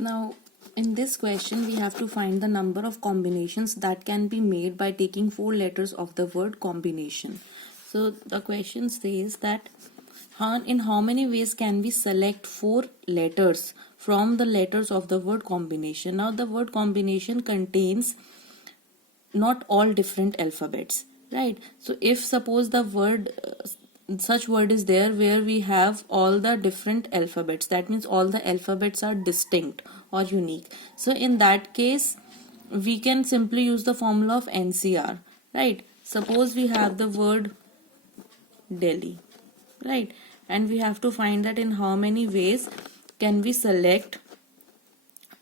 Now, in this question, we have to find the number of combinations that can be made by taking 4 letters of the word combination. So, the question says that in how many ways can we select 4 letters from the letters of the word combination? Now, the word combination contains not all different alphabets, right? So, if suppose the word such word is there where we have all the different alphabets, that means all the alphabets are distinct or unique. So in that case we can simply use the formula of NCR, right? Suppose we have the word Delhi, right? And we have to find that in how many ways can we select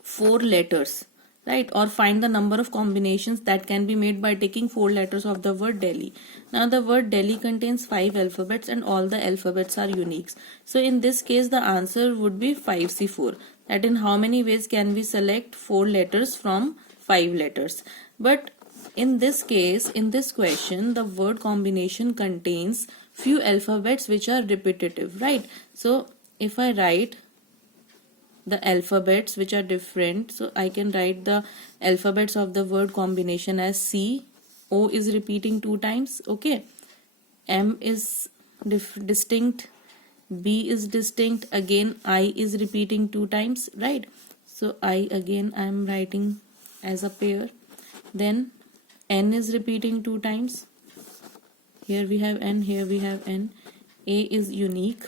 4 letters, right? Or find the number of combinations that can be made by taking 4 letters of the word Delhi. Now the word Delhi contains 5 alphabets and all the alphabets are unique. So in this case the answer would be 5C4. That in how many ways can we select 4 letters from 5 letters. But in this case, in this question, the word combination contains few alphabets which are repetitive, right? So if I write the alphabets which are different, so I can write the alphabets of the word combination as C. O is repeating 2 times, okay? M is distinct, B is distinct, again I is repeating 2 times, right? So I again I am writing as a pair. Then N is repeating 2 times. Here we have N, here we have N. A is unique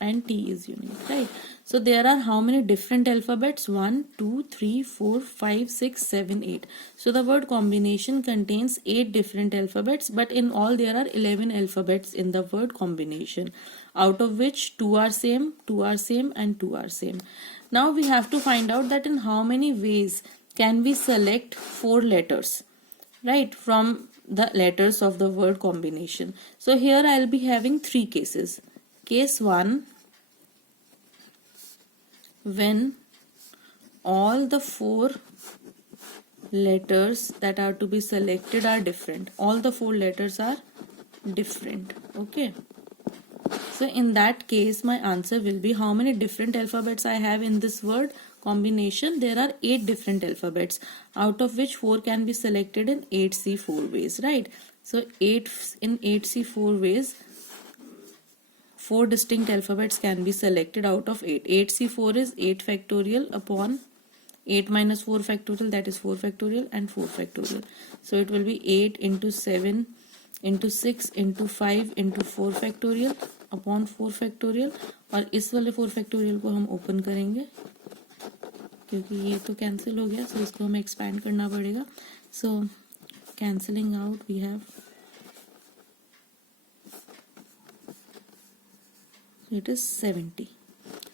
and T is unique, right? So there are how many different alphabets? 1, 2, 3, 4, 5, 6, 7, 8. So the word combination contains 8 different alphabets, but in all there are 11 alphabets in the word combination, out of which 2 are same, 2 are same and 2 are same. Now we have to find out that in how many ways can we select 4 letters, right, from the letters of the word combination. So here I will be having 3 cases. Case 1, when all the 4 letters that are to be selected are different. All the 4 letters are different, okay? So in that case my answer will be how many different alphabets I have in this word combination. There are 8 different alphabets, out of which 4 can be selected in 8C4 ways, right? So 8C4 ways 4 distinct alphabets can be selected out of 8. 8C4 is 8 factorial upon 8 minus 4 factorial, that is 4 factorial and 4 factorial. So it will be 8 into 7 into 6 into 5 into 4 factorial upon 4 factorial. और इस वाले 4 factorial को हम open करेंगे क्योंकि ये तो cancel हो गया, so इसको हमें expand करना पड़ेगा. So cancelling out we have it is 70.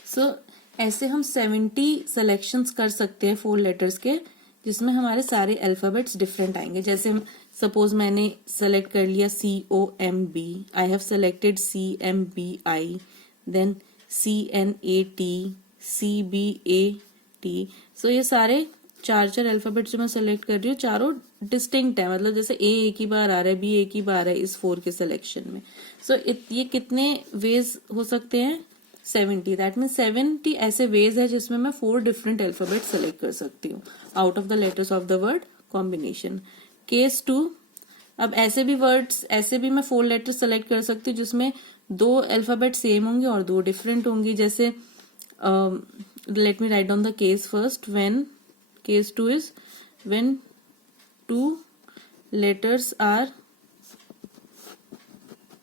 So ऐसे हम 70 selections कर सकते हैं 4 letters के, जिसमें हमारे सारे alphabets different आएंगे. जैसे suppose मैंने select कर लिया COMB, I have selected CMBI, then CNAT, CBAT. So ये सारे 4 अल्फाबेट्स जो मैं सेलेक्ट कर रही हूँ चारों डिस्टिंक्ट है, मतलब जैसे ए एक ही बार आ रहा है, बी एक ही बार आ रहा है इस 4 के सिलेक्शन में. सो ये कितने वेज हो सकते हैं? 70. दैट मीन 70 ऐसे वेज है जिसमें मैं 4 डिफरेंट अल्फाबेट सेलेक्ट कर सकती हूँ out of the letters of the word combination. Case 2, अब ऐसे भी वर्ड्स, ऐसे भी मैं 4 लेटर्स सेलेक्ट कर सकती हूँ जिसमें 2 अल्फाबेट सेम होंगे और 2 डिफरेंट होंगी. जैसे let me write down the case first. When case 2 is when 2 letters are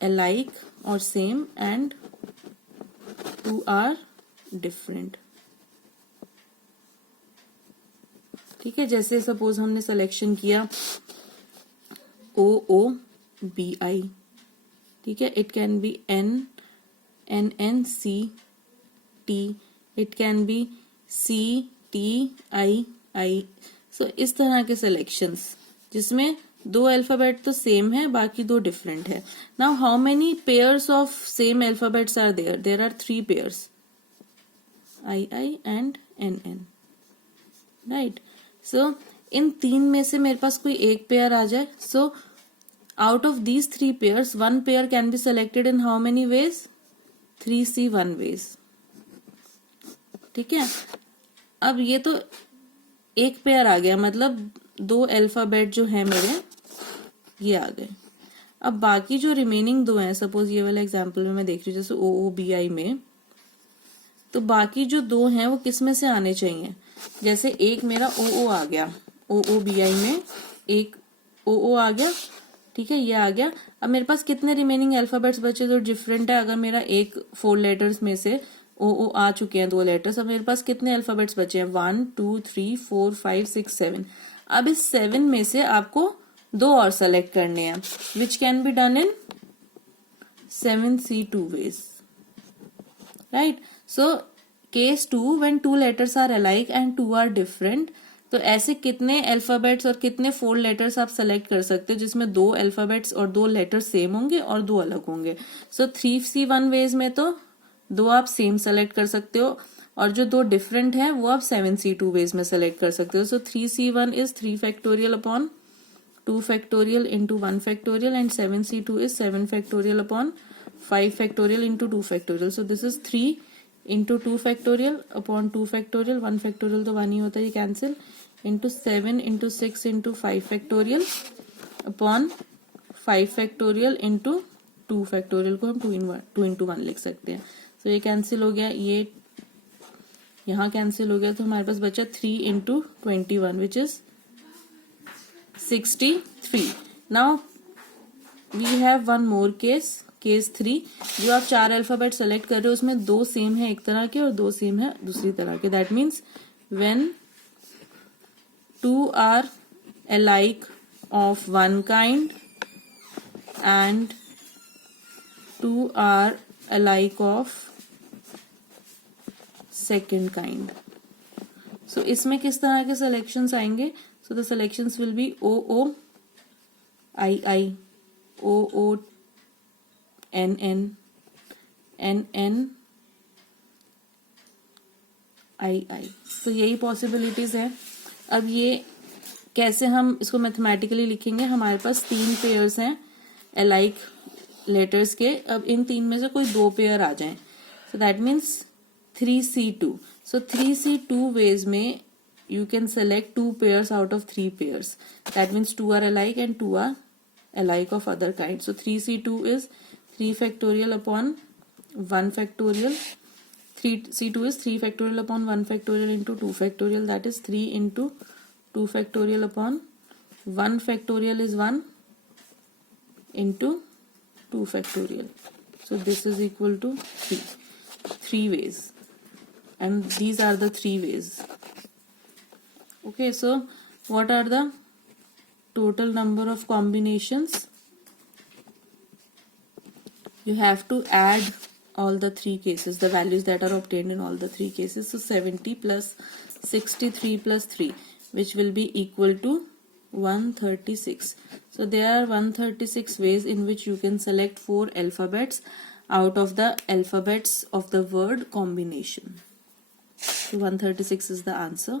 alike or same and 2 are different. ठीक है, जैसे सपोज हमने सिलेक्शन किया OOBI, ठीक है, it can be NNCT, it can be CTI. So इस तरह के सिलेक्शंस जिसमें 2 अल्फाबेट तो सेम है, बाकी 2 डिफरेंट है. Now how many pairs of same alphabets are there? There are 3 pairs, II and NN, right? So इन 3 में से मेरे पास कोई एक पेयर आ जाए. So out of these 3 pairs 1 pair can be selected in how many ways? 3C1 ways, ठीक है. अब ये तो एक पेयर आ गया, मतलब 2 अल्फाबेट जो है मेरे ये आ गए। अब बाकी जो रिमेनिंग 2 हैं, सपोज ये वाला एग्जांपल में मैं देख रही हूँ जैसे OOBI में, तो बाकी जो 2 हैं वो किस में से आने चाहिए? जैसे एक मेरा OO आ गया, OOBI में एक OO आ गया, ठीक है, ये आ गया। अब मेरे पास कितने रिमेनिंग अल्फाबेट्स बचे जो डिफरेंट है? अगर मेरा एक 4 लेटर्स में से OO आ चुके हैं 2 लेटर्स, अब मेरे पास कितने अल्फाबेट्स बचे हैं? 1 2 3 4 5 6 7। अब इस 7 में से आपको 2 और सेलेक्ट करने हैं, which can be done in 7C2 ways, right? So case 2 when 2 letters are alike and 2 are different, तो ऐसे कितने अल्फाबेट्स और कितने 4 लेटर्स आप सेलेक्ट कर सकते हो जिसमें 2 अल्फाबेट्स और 2 लेटर्स सेम होंगे और 2 अलग होंगे? सो 3C1 वेज में तो 2 आप सेम सेलेक्ट कर सकते हो, और जो 2 डिफरेंट है वो आप 7C2 वेज में सेलेक्ट कर सकते हो। सो 3C1 is 3 factorial upon 2 factorial into 1 factorial, and 7C2 is 7 factorial upon 5 factorial into 2 factorial. So this is 3 into 2 factorial upon 2 factorial, 1 factorial तो 1 ही होता है, ये cancel, into 7 into 6 into 5 factorial upon 5 factorial into 2 factorial को हम 2 into 1 लिख सकते हैं। तो ये cancel हो गया, ये यहाँ cancel हो गया, तो हमारे पास बचा 3 into 21 which is 63. Now we have one more case, case 3। जो आप 4 अल्फाबेट सेलेक्ट कर रहे हो उसमें 2 सेम है एक तरह के और 2 सेम है दूसरी तरह के। That means when 2 are alike of one kind and 2 are alike of second kind. So इसमें किस तरह के selections आएंगे? So the selections will be OO, II, OO, NN, NN, II. तो यही possibilities है। अब ये कैसे हम इसको मैथमेटिकली लिखेंगे? हमारे पास 3 पेयर्स हैं alike लेटर्स के। अब इन 3 में से कोई 2 पेयर आ जाएं, so that means 3C2. So 3C2 ways में you can select 2 pairs out of 3 pairs. That means 2 are alike and 2 are alike of other kind. So 3C2 is 3 factorial upon 1 factorial. 3C2 is 3 factorial upon 1 factorial into 2 factorial. That is 3 into 2 factorial upon 1 factorial is 1 into 2 factorial. So this is equal to 3. 3 ways. And these are the 3 ways. Okay, so what are the total number of combinations? You have to add all the 3 cases, the values that are obtained in all the 3 cases. So 70 plus 63 plus 3, which will be equal to 136. So there are 136 ways in which you can select 4 alphabets out of the alphabets of the word combination. So 136 is the answer.